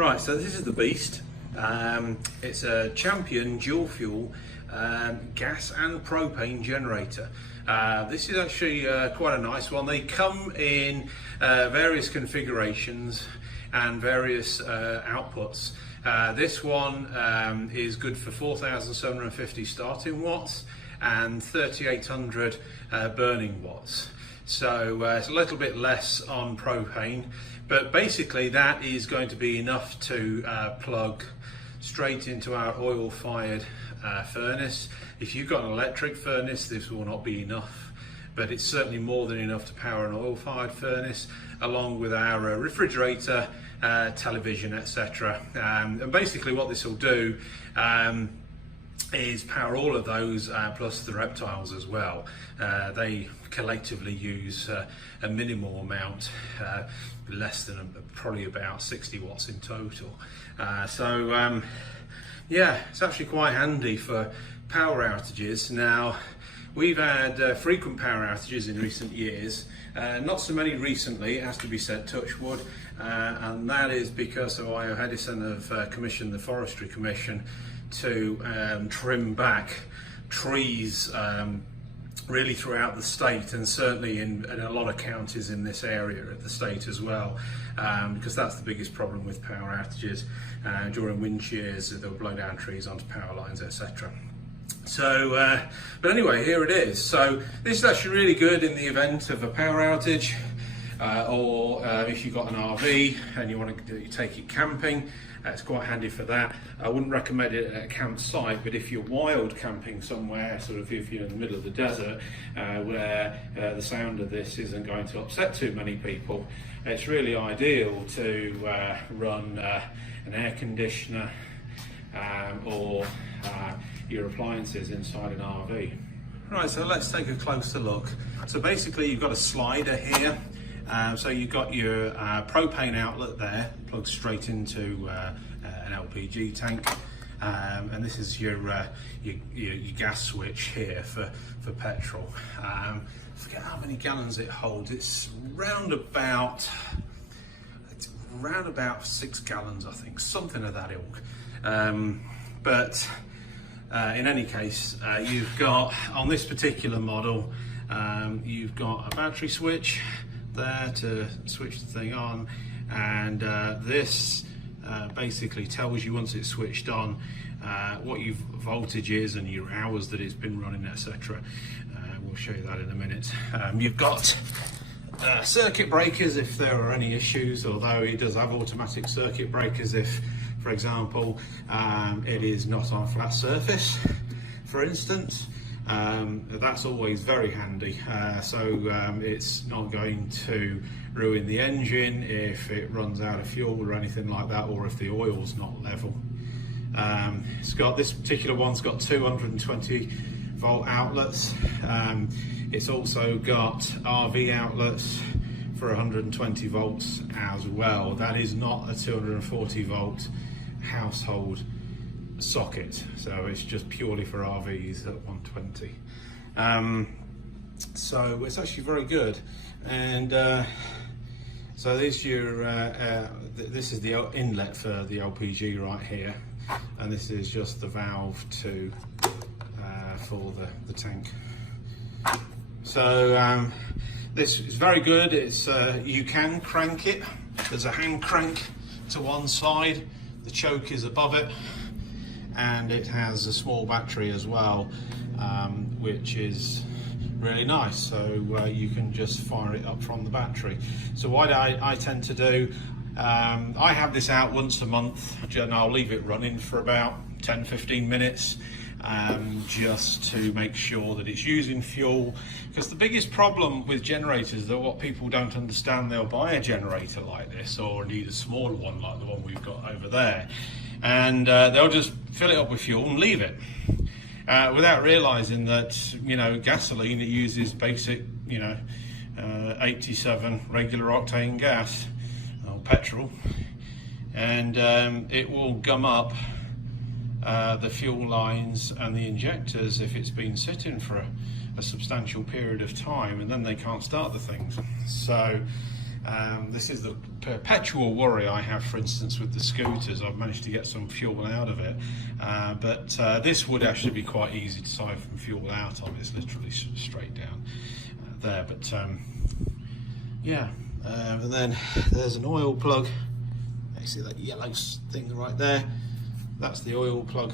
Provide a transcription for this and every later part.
Right, so this is the beast. It's a Champion dual fuel gas and propane generator. This is actually quite a nice one. They come in various configurations and various outputs. This one is good for 4,750 starting watts and 3,800 burning watts. So it's a little bit less on propane, but basically that is going to be enough to plug straight into our oil-fired furnace. If you've got an electric furnace, this will not be enough, but it's certainly more than enough to power an oil-fired furnace, along with our refrigerator, television, etc. And basically what this will do is power all of those, plus the reptiles as well. They collectively use a minimal amount, less than probably about 60 watts in total. Yeah, it's actually quite handy for power outages. Now, we've had frequent power outages in recent years, not so many recently, it has to be said, touch wood, and that is because Ohio Edison have commissioned the Forestry Commission to trim back trees really throughout the state, and certainly in a lot of counties in this area of the state as well, because that's the biggest problem with power outages. During wind shears, they'll blow down trees onto power lines, etc. So, but anyway, here it is. So this is actually really good in the event of a power outage, or if you've got an RV and you want to take it camping. It's quite handy for that. I wouldn't recommend it at a campsite, but if you're wild camping somewhere, sort of if you're in the middle of the desert, where the sound of this isn't going to upset too many people, it's really ideal to run an air conditioner or your appliances inside an RV. Right, so let's take a closer look. So basically you've got a slider here. So you've got your propane outlet there, plugged straight into an LPG tank, and this is your gas switch here for petrol. I forget how many gallons it holds. It's round about 6 gallons, I think, something of that ilk. But in any case, you've got, on this particular model, you've got a battery switch there to switch the thing on, and this basically tells you, once it's switched on, what your voltage is and your hours that it's been running, etc. We'll show you that in a minute. You've got circuit breakers if there are any issues, although it does have automatic circuit breakers if, for example, it is not on a flat surface, for instance. That's always very handy, so it's not going to ruin the engine if it runs out of fuel or anything like that, or if the oil's not level. It's got, this particular one's got 220 volt outlets. It's also got RV outlets for 120 volts as well. That is not a 240 volt household socket, so it's just purely for RVs at 120. So it's actually very good. And so this this is the inlet for the LPG right here, and this is just the valve to for the tank. So this is very good. It's you can crank it. There's a hand crank to one side, the choke is above it, and it has a small battery as well, which is really nice. So you can just fire it up from the battery. So what I tend to do, I have this out once a month, and I'll leave it running for about 10-15 minutes, just to make sure that it's using fuel. Because the biggest problem with generators, that what people don't understand, they'll buy a generator like this, or indeed a smaller one like the one we've got over there, and they'll just fill it up with fuel and leave it, without realizing that, you know, gasoline, it uses basic, 87 regular octane gas or petrol, and it will gum up the fuel lines and the injectors if it's been sitting for a substantial period of time, and then they can't start the things. So This is the perpetual worry I have, for instance, with the scooters. I've managed to get some fuel out of it, but this would actually be quite easy to siphon fuel out of. It's literally straight down there, but yeah. And then there's an oil plug. You see that yellow thing right there? That's the oil plug.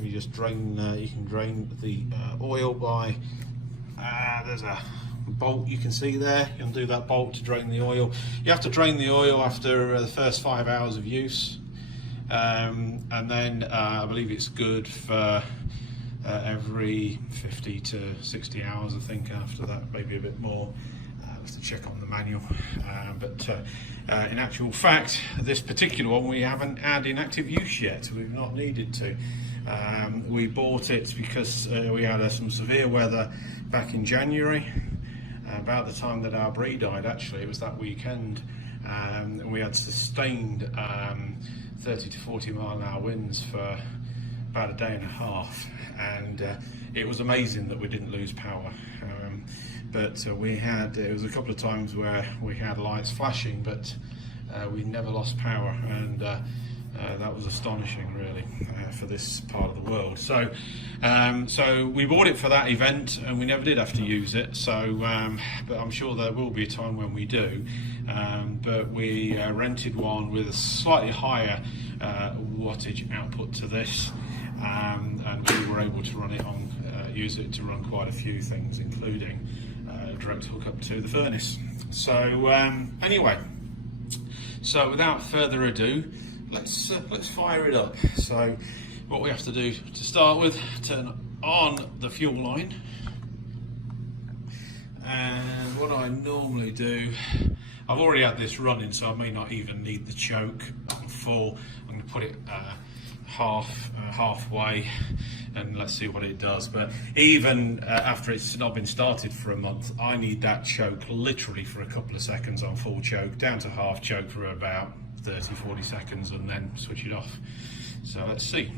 You just drain. You can drain the oil by. There's a bolt you can see there. You undo that bolt to drain the oil. You have to drain the oil after the first 5 hours of use, and then I believe it's good for every 50 to 60 hours. I think after that, maybe a bit more. To check on the manual, but in actual fact, this particular one we haven't had in active use yet. We've not needed to. We bought it because we had some severe weather back in January, about the time that our brie died. Actually, it was that weekend, and we had sustained 30 to 40 mile an hour winds for about a day and a half, and it was amazing that we didn't lose power. But it was a couple of times where we had lights flashing, but we never lost power, and that was astonishing, really, for this part of the world. So we bought it for that event, and we never did have to use it. So, but I'm sure there will be a time when we do. But we rented one with a slightly higher wattage output to this, and we were able to run it on, use it to run quite a few things, including direct hookup to the furnace. So anyway, so without further ado, let's fire it up. So what we have to do to start with, turn on the fuel line, and what I normally do, I've already had this running, so I may not even need the choke full. I'm going to put it halfway, and let's see what it does. But even after it's not been started for a month, I need that choke literally for a couple of seconds on full choke, down to half choke for about 30-40 seconds, and then switch it off. So let's see.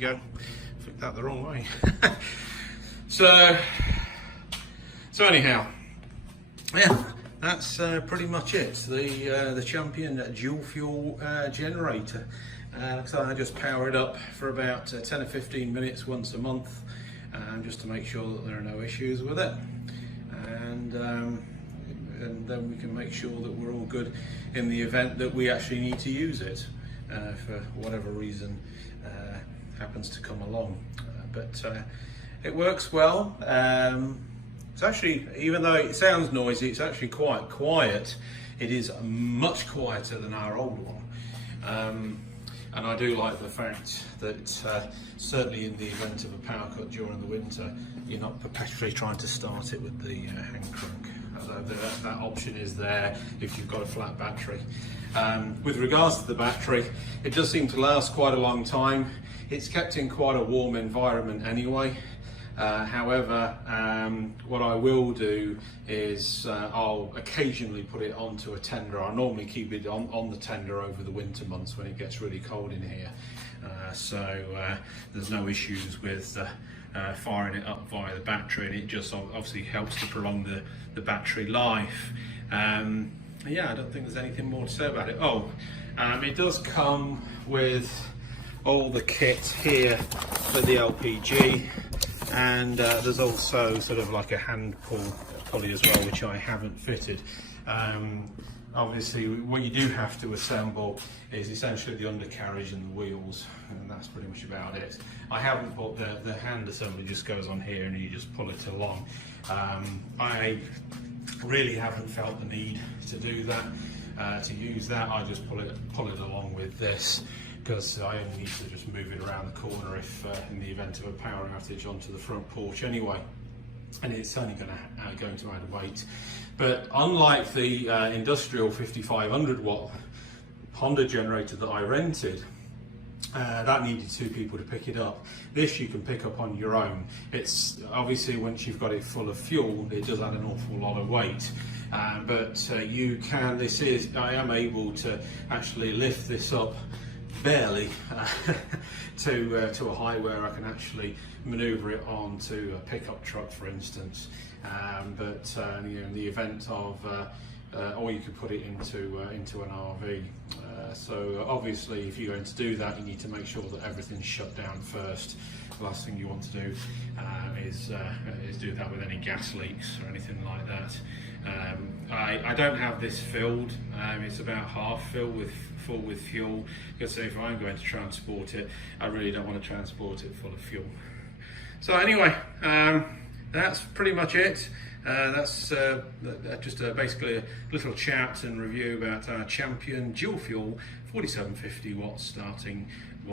Go. Flipped that the wrong way. so anyhow, yeah, that's pretty much it. The Champion dual fuel generator. So I just power it up for about 10 or 15 minutes once a month, just to make sure that there are no issues with it, and then we can make sure that we're all good in the event that we actually need to use it for whatever reason happens to come along. But it works well. It's actually, even though it sounds noisy, it's actually quite quiet. It is much quieter than our old one. And I do like the fact that certainly in the event of a power cut during the winter, you're not perpetually trying to start it with the hand crank. Although that option is there if you've got a flat battery. With regards to the battery, it does seem to last quite a long time. It's kept in quite a warm environment anyway. However, what I will do is I'll occasionally put it onto a tender. I normally keep it on the tender over the winter months when it gets really cold in here. there's no issues with firing it up via the battery, and it just obviously helps to prolong the battery life. Yeah, I don't think there's anything more to say about it. It does come with all the kit here for the LPG, and there's also sort of like a hand pulley as well, which I haven't fitted. Obviously what you do have to assemble is essentially the undercarriage and the wheels, and that's pretty much about it. I haven't put the hand assembly, just goes on here and you just pull it along. I really haven't felt the need to do that, to use that. I just pull it along with this, because I only need to just move it around the corner if in the event of a power outage onto the front porch anyway, and it's only going to add weight. But unlike the industrial 5500 watt Honda generator that I rented, that needed 2 people to pick it up. This you can pick up on your own. It's obviously, once you've got it full of fuel, it does add an awful lot of weight. But you can, I am able to actually lift this up barely to a height where I can actually manoeuvre it onto a pickup truck, for instance. In the event of, or you could put it into an RV. So obviously, if you're going to do that, you need to make sure that everything's shut down first. The last thing you want to do is do that with any gas leaks or anything like that. I don't have this filled. It's about half full with fuel, because if I'm going to transport it, I really don't want to transport it full of fuel. So anyway, that's pretty much it. That's just basically a little chat and review about our Champion dual fuel 4750 watts starting